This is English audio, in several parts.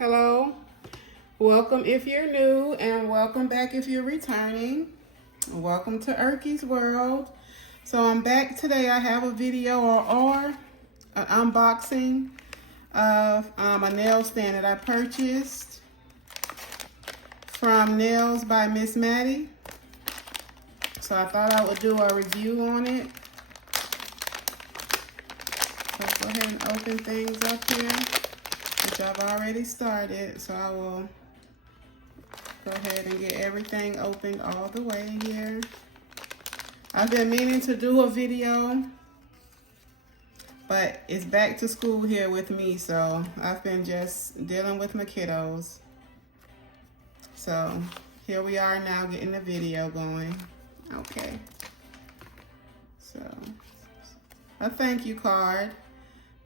Hello, welcome if you're new, and welcome back if you're returning. Welcome to Erky's World. So I'm back today. I have a video or an unboxing of a nail stand that I purchased from Nails by Miss Maddie. So I thought I would do a review on it. So go ahead and open things up here, which I've already started. So I will go ahead and get everything opened all the way here. I've been meaning to do a video, but it's back to school here with me, so I've been just dealing with my kiddos. So here we are now getting the video going. Okay. So a thank you card.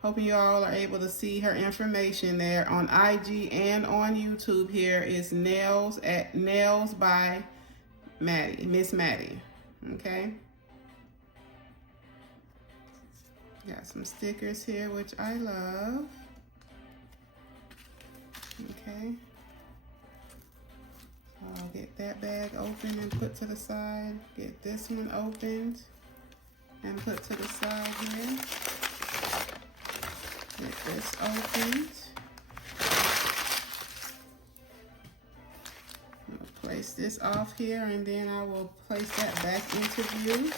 Hoping you all are able to see her information there on IG and on YouTube. Here is Nails by Maddie, Miss Maddie. Okay. Got some stickers here, which I love. Okay. I'll get that bag open and put to the side. Get this one opened and put to the side here. Get this opened. I'll place this off here, and then I will place that back into view.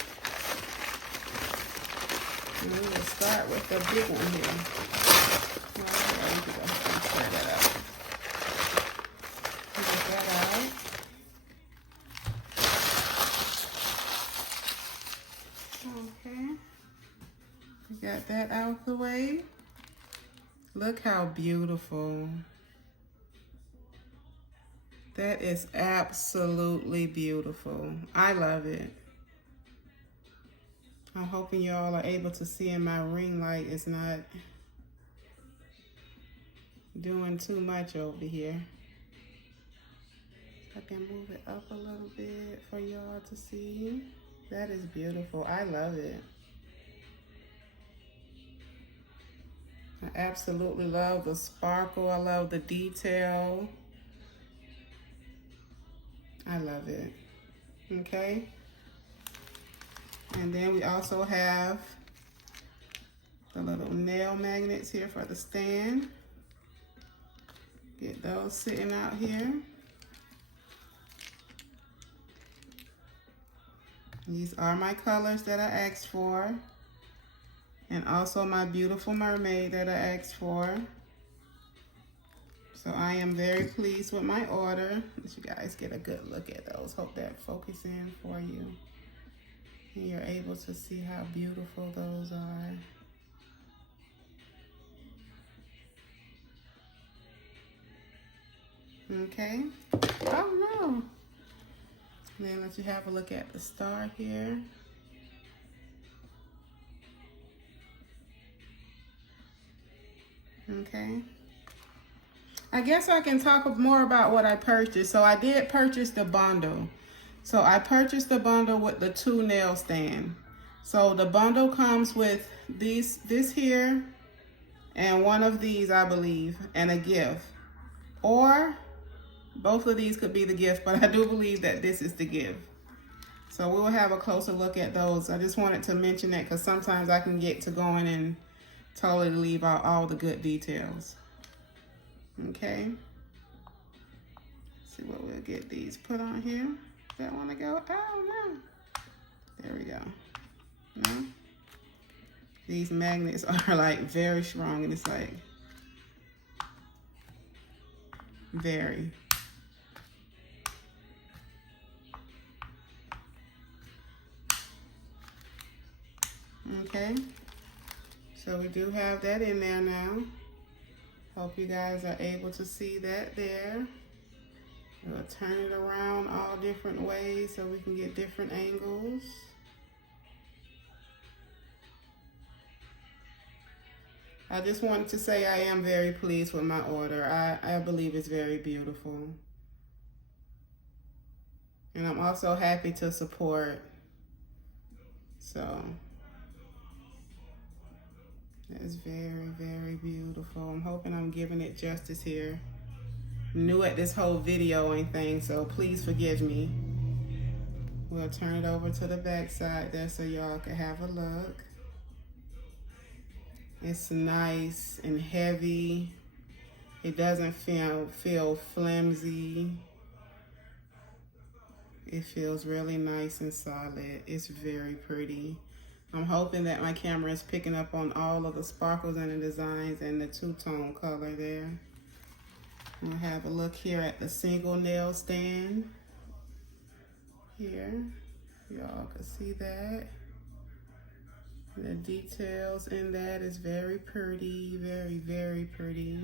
And we will start with the big one here. There we go. Let's try that out. Get that out. Okay. We got that out the way. Look how beautiful. That is absolutely beautiful. I love it. I'm hoping y'all are able to see, and my ring light is not doing too much over here. I can move it up a little bit for y'all to see. That is beautiful. I love it. I absolutely love the sparkle. I love the detail. I love it. Okay. And then we also have the little nail magnets here for the stand. Get those sitting out here. These are my colors that I asked for. And also my beautiful mermaid that I asked for. So I am very pleased with my order. Let you guys get a good look at those. Hope that focus in for you. And you're able to see how beautiful those are. Okay. Oh no. And then let you have a look at the star here. Okay. I guess I can talk more about what I purchased. So I did purchase the bundle. So I purchased the bundle with the 2 nail stand. So the bundle comes with this here and one of these, I believe, and a gift. Or both of these could be the gift, but I do believe that this is the gift. So we'll have a closer look at those. I just wanted to mention that because sometimes I can get to going and totally leave out all the good details. Okay. Let's see what we'll get these put on here. That want to go? Oh no. There we go. No. These magnets are like very strong, and it's like very. Okay. So we do have that in there now. Hope you guys are able to see that there. We'll turn it around all different ways so we can get different angles. I just wanted to say I am very pleased with my order. I believe it's very beautiful. And I'm also happy to support. So that is very, very beautiful. I'm hoping I'm giving it justice here. new at this whole videoing thing, so please forgive me. We'll turn it over to the back side there so y'all can have a look. It's nice and heavy. It doesn't feel flimsy. It feels really nice and solid. It's very pretty. I'm hoping that my camera is picking up on all of the sparkles and the designs and the two-tone color there. We'll have a look here at the single nail stand. Here, y'all can see that. The details in that is very pretty, very, very pretty.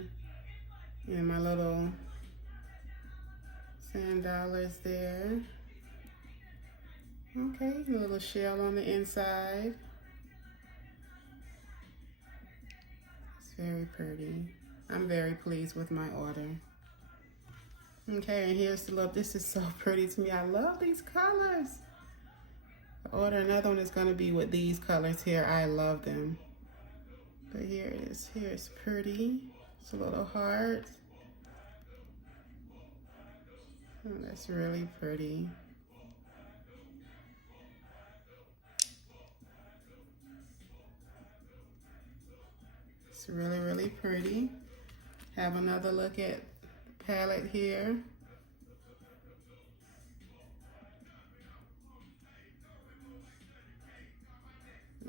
And my little sand dollars there. Okay, a little shell on the inside. It's very pretty. I'm very pleased with my order. Okay, and here's the look. This is so pretty to me. I love these colors. I order another one that's gonna be with these colors here. I love them. But here it is. Here it's pretty. It's a little heart. Oh, that's really pretty. It's really, really pretty. Have another look at the palette here.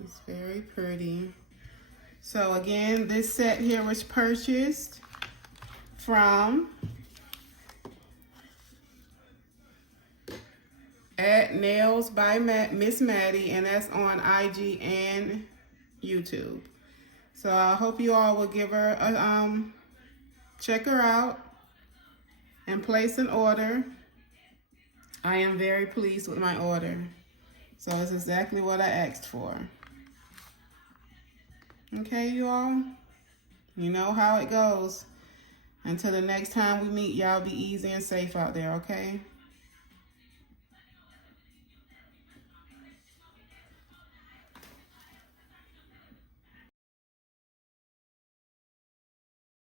It's very pretty. So again, this set here was purchased from @Nails by Miss Maddie, and that's on IG and YouTube. So I hope you all will give her a check her out and place an order. I am very pleased with my order. So it's exactly what I asked for. Okay, you all? You know how it goes. Until the next time we meet, y'all be easy and safe out there, okay?